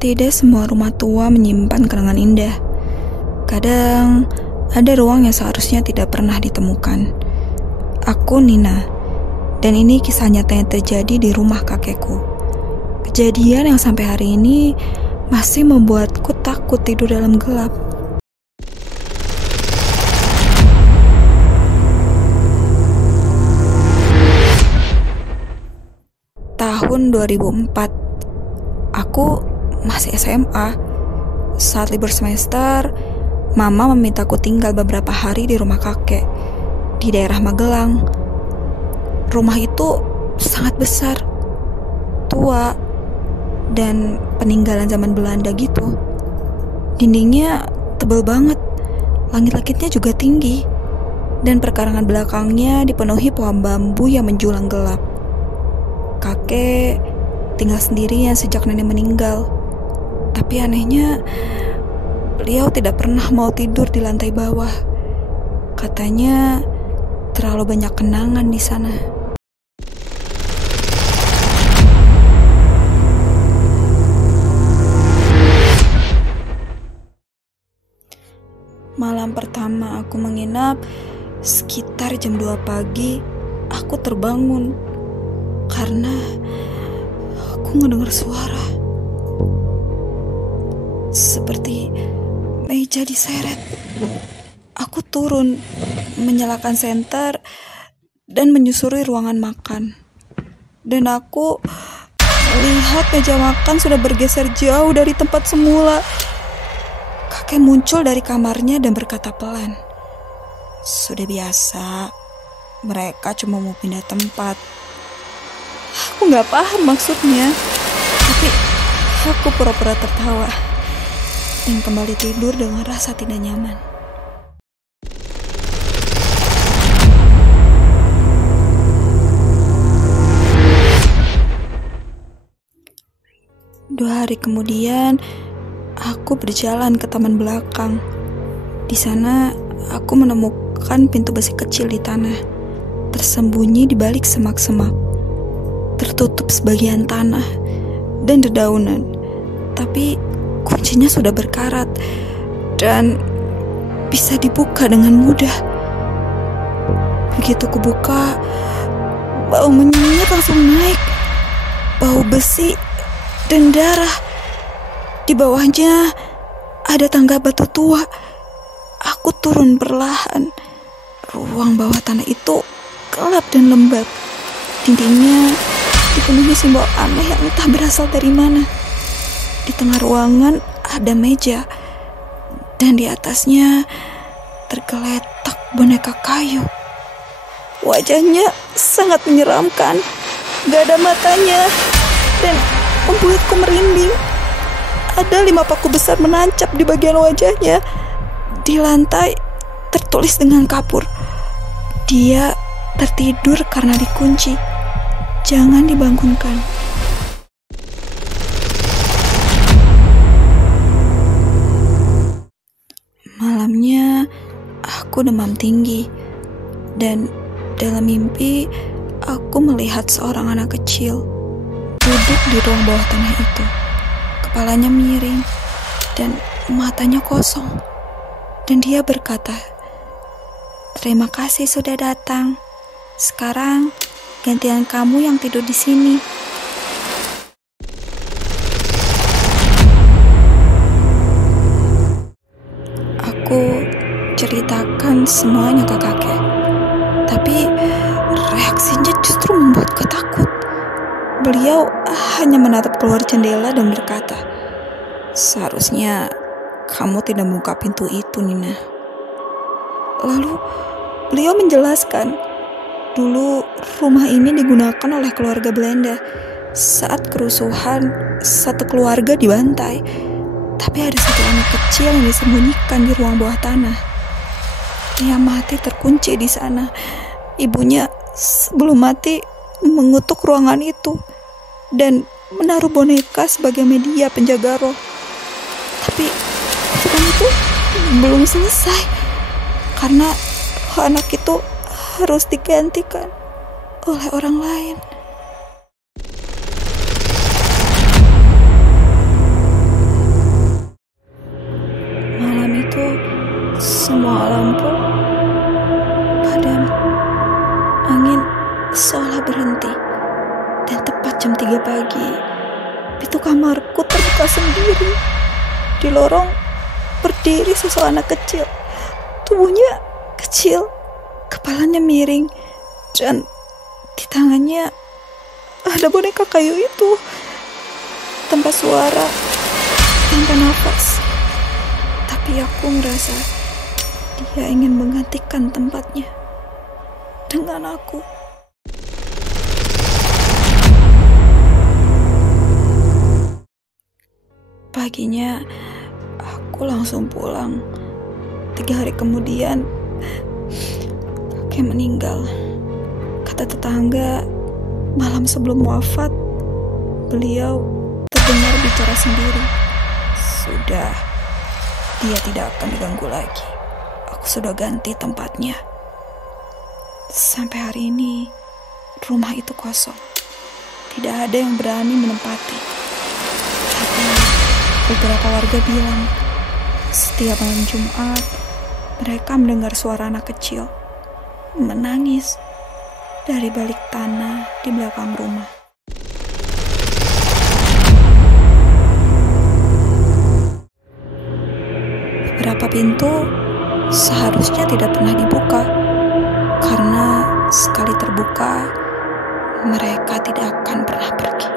Tidak semua rumah tua menyimpan kenangan indah. Kadang ada ruang yang seharusnya tidak pernah ditemukan. Aku Nina, dan ini kisah nyata yang terjadi di rumah kakekku. Kejadian yang sampai hari ini masih membuatku takut tidur dalam gelap. Tahun 2004, aku masih SMA. Saat libur semester, mama memintaku tinggal beberapa hari di rumah kakek di daerah Magelang. Rumah itu sangat besar, tua, dan peninggalan zaman Belanda gitu. Dindingnya tebal banget, langit-langitnya juga tinggi, dan perkarangan belakangnya dipenuhi pohon bambu yang menjulang gelap. Kakek tinggal sendirian sejak nenek meninggal. Tapi anehnya, beliau tidak pernah mau tidur di lantai bawah. Katanya terlalu banyak kenangan di sana. Malam pertama aku menginap, sekitar jam 2 pagi, aku terbangun karena aku ngedengar suara seperti meja diseret. Aku turun, menyalakan senter, dan menyusuri ruangan makan. Dan aku melihat meja makan sudah bergeser jauh dari tempat semula. Kakek muncul dari kamarnya dan berkata pelan, "Sudah biasa, mereka cuma mau pindah tempat." Aku gak paham maksudnya, tapi aku pura-pura tertawa dan kembali tidur dengan rasa tidak nyaman. Dua hari kemudian, aku berjalan ke taman belakang. Di sana, aku menemukan pintu besi kecil di tanah, tersembunyi di balik semak-semak. Tertutup sebagian tanah dan dedaunan, tapi kuncinya sudah berkarat dan bisa dibuka dengan mudah. Begitu kubuka, bau menyengat langsung naik, bau besi dan darah. Di bawahnya ada tangga batu tua. Aku turun perlahan. Ruang bawah tanah itu gelap dan lembab. Dindingnya dipenuhi simbol aneh yang entah berasal dari mana. Di tengah ruangan ada meja, dan di atasnya tergeletak boneka kayu. Wajahnya sangat menyeramkan, gak ada matanya, dan membuatku merinding. Ada 5 paku besar menancap di bagian wajahnya. Di lantai tertulis dengan kapur, "Dia tertidur karena dikunci. Jangan dibangunkan." Malamnya aku demam tinggi, dan dalam mimpi aku melihat seorang anak kecil duduk di ruang bawah tanah itu. Kepalanya miring dan matanya kosong. Dan dia berkata, "Terima kasih sudah datang. Sekarang gantian kamu yang tidur di sini." Aku ceritakan semuanya ke kakek, tapi reaksinya justru membuatku takut. Beliau hanya menatap keluar jendela dan berkata, "Seharusnya kamu tidak buka pintu itu, Nina." Lalu beliau menjelaskan, dulu rumah ini digunakan oleh keluarga Belanda. Saat kerusuhan, satu keluarga dibantai, tapi ada satu anak kecil yang disembunyikan di ruang bawah tanah. Dia mati terkunci di sana. Ibunya sebelum mati mengutuk ruangan itu dan menaruh boneka sebagai media penjaga roh. Tapi kutukan itu belum selesai, karena roh anak itu harus digantikan oleh orang lain. Semua lampu padam. Angin seolah berhenti. Dan tepat jam 3 pagi, pintu kamarku terbuka sendiri. Di lorong berdiri sosok anak kecil. Tubuhnya kecil, kepalanya miring, dan di tangannya ada boneka kayu itu. Tanpa suara, tanpa nafas. Tapi aku merasa dia ingin menggantikan tempatnya dengan aku. Paginya, aku langsung pulang. 3 hari kemudian, kakek meninggal. Kata tetangga, malam sebelum wafat, beliau terdengar bicara sendiri. Sudah, dia tidak akan diganggu lagi. Aku sudah ganti tempatnya. Sampai hari ini, rumah itu kosong. Tidak ada yang berani menempati. Tapi beberapa warga bilang, setiap malam Jumat, mereka mendengar suara anak kecil menangis dari balik tanah di belakang rumah. Beberapa pintu seharusnya tidak pernah dibuka, karena sekali terbuka, mereka tidak akan pernah pergi.